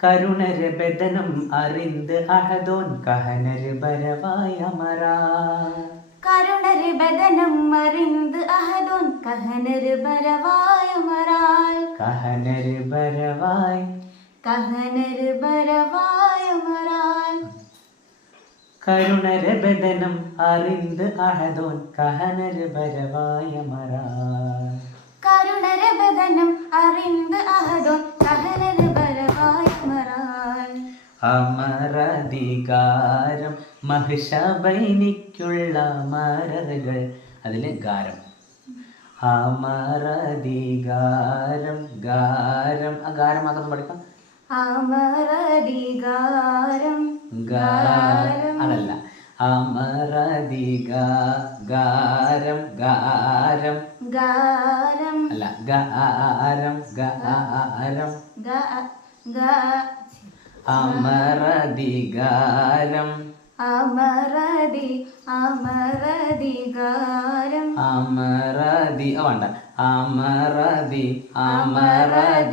കരുണര് ബദനം അറിന്ത് അഹദോൻ കഹനര് ബരവായ മറാ കരുണര് ബദനം അറിന്ത് അഹദോൻ കഹനര് ബരവായ മറായ് കഹനര് ബരവായ് കഹനര് ബരവായ മറായ് കരുണര് ബദനം അറിന്ത് അഹദോൻ കഹനര് ബരവായ മറായ് കരുണര് ബദനം അറിന്ത് അഹദോൻ കഹനര് ബരവായ മറായ് അമരധികാരം മഹിഷബൈനിക്കുള്ള മരറുകൾ അതില് ഗാരം അമരധികാരം ഗാരം ആ ഗാരം മാത്രം പഠിക്കാം അമരധികാരം അതല്ല അമരധികാരം ഗാരം ഗാരം അല്ല ഗാരം ഗാരം അമരധികാരം അമരധികാരം വേണ്ട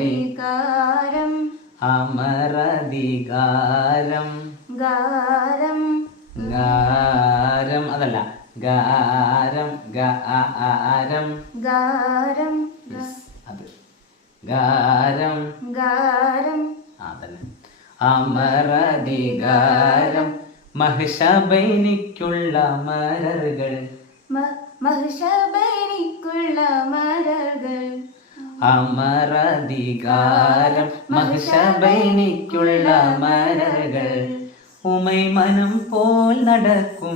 അമരധികാരം അമരധികാരം ഗാരം ഗാരം അതല്ല ഗാരം ഗാരം ഗാരം അത് ഗാരം ഗാരം അതന്നെ അമരധികാരം മഹിഷബൈനിക്കുള്ള മരറുകൾ മഹിഷബൈനിക്കുള്ള മരറുകൾ അമരധികാരം മഹിഷബൈനിക്കുള്ള മരറുകൾ ഉമൈമനം പോൽ നടക്കും